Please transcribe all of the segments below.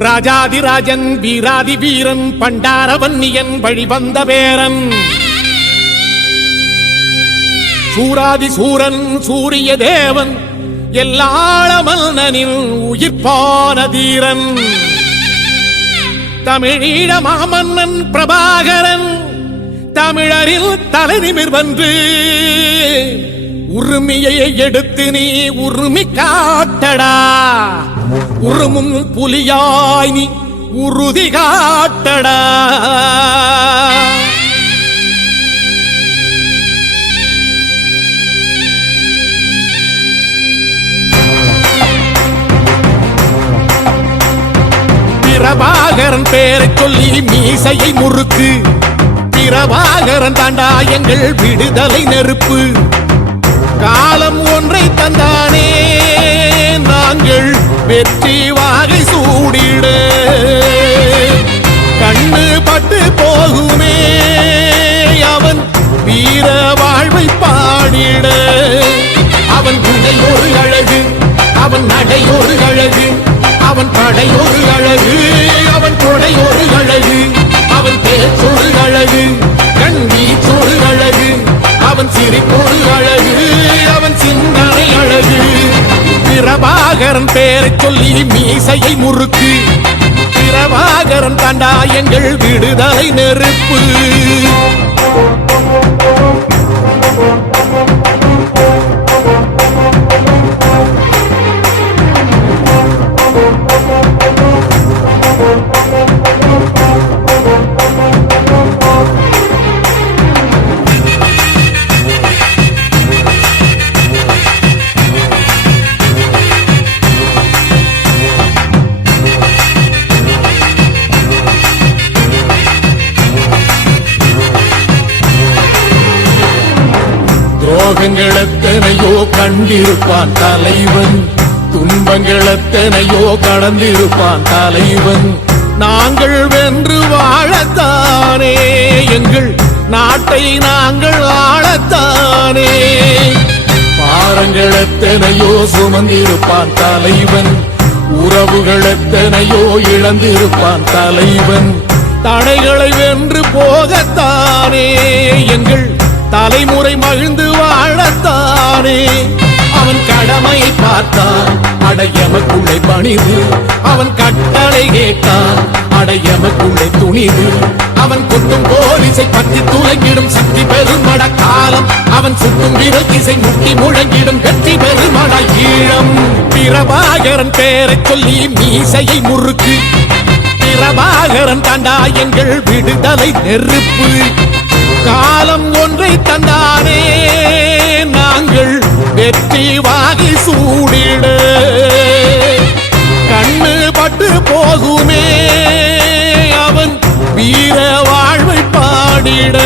ராஜாதிராஜன் வீராதி வீரன் பண்டாரவன்னியன் வழிவந்த பேரன் சூராதி சூரன் சூரிய தேவன் எல்லாள மன்னனின் உயிர்ப்பான தீரன் தமிழீழ மாமன்னன் பிரபாகரன் தமிழரில் தலை நிமிர்வன்று உரிமையை எடுத்து நீ உரிமை காட்டடா உருமும் புலியாய் நீ உறுதி காட்டடா பிரபாகரன் பேரை சொல்லி மீசையை முறுக்கு பிரபாகரன் தாண்டா எங்கள் விடுதலை நெருப்பு காலம் ஒன்றை தந்தானே நாங்கள் வெற்றி வாகை சூடிட கண்ணு பட்டு போகுமே அவன் வீர வாழ்வை பாடிட அவன் குடை ஒரு அழகு அவன் நடை ஒரு அழகு அவன் படை ஒரு அழகு அவன் கொடை ஒரு அழகு அவன் பேச்சொரு அழகு கண் வீச்சொரு அழகு அவன் சிரிப்பொரு அழகு அவன் சிந்தனை அழகு பிரபாகரன் பேரை சொல்லி மீசையை முறுக்கு பிரபாகரன் தாண்டா எங்கள் விடுதலை நெருப்பு துரோகங்கள் எத்தனையோ கண்டிருப்பான் தலைவன் துன்பங்கள் எத்தனையோ கடந்திருப்பான் தலைவன் நாங்கள் வென்று வாழத்தானே எங்கள் நாட்டை நாங்கள் ஆளத்தானே பாரங்கள் எத்தனையோ சுமந்திருப்பான் தலைவன் உறவுகள் எத்தனையோ இழந்திருப்பான் தலைவன் தடைகளை வென்று போகத்தானே எங்கள் தலைமுறை மகிழ்ந்து வாழத்தானே அவன் கடமையை பார்த்தான் அடையமக்குள்ளே பணிவு அவன் கட்டளை கேட்டான் அடையமக்குள்ளே துணிவு அவன் குத்தும் போலீசை பற்றி துளைக்கிடும் சக்தி பெருமட காலம் அவன் சுட்டும் விரல் திசை முட்டி முழங்கிடும் வெற்றி பெருமட ஈழம் பிரபாகரன் பேரை சொல்லி மீசையை முறுக்கு பிரபாகரன் தாண்டா எங்கள் விடுதலை நெருப்பு காலம் ஒன்றை தந்தானே நாங்கள் வெற்றி வாகி சூடிட கண்ணு பட்டு போகுமே அவன் வீர வாழ்வை பாடிட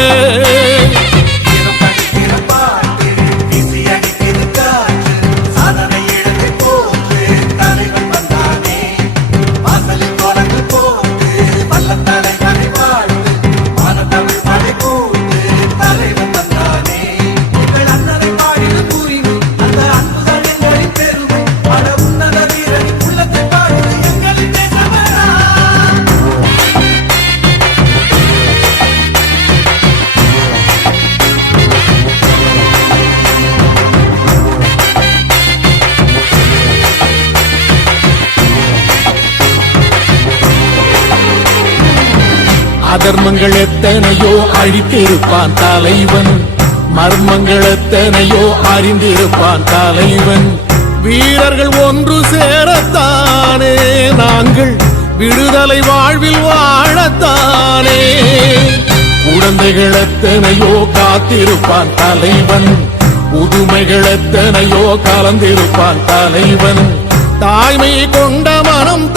அதர்மங்கள் எத்தனையோ அழித்திருப்பான் தலைவன் மர்மங்கள் எத்தனையோ அறிந்திருப்பான் தலைவன் வீரர்கள் ஒன்று சேரத்தானே நாங்கள் விடுதலை வாழ்வில் வாழத்தானே குழந்தைகள் எத்தனையோ காத்திருப்பான் தலைவன் புதுமைகள் எத்தனையோ கலந்திருப்பான் தலைவன் தாய்மை கொண்ட மனம்